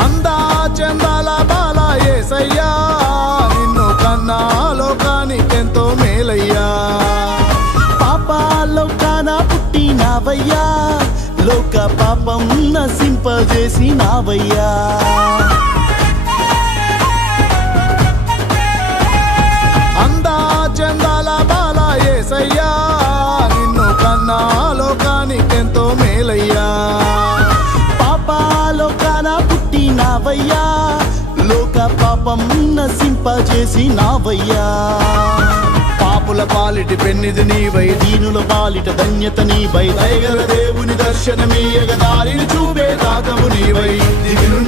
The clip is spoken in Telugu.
అందా చందాల బాల యేసయ్యా నిన్ను కన్నా లోకానికెంతో మేలయ్యా. పాపాలోకాన పుట్టినావయ్యా, లోక పాపం నశింపజేసినావయ్యా. అందా చందాల బాల యేసయ్యా నిన్ను కన్నా లోకానికెంతో మేలయ్యా. పాపాలోకాన పుట్టినావయ్యా, లోక పాపం నశింపజేసినావయ్యా. పాపుల పాలిటి పెన్నిది నీవై, దీనుల పాలిట ధన్యత నీవై, దయగల దేవుని దర్శనమీయగ దారిని చూపే దాతవు నీవై. దిగులు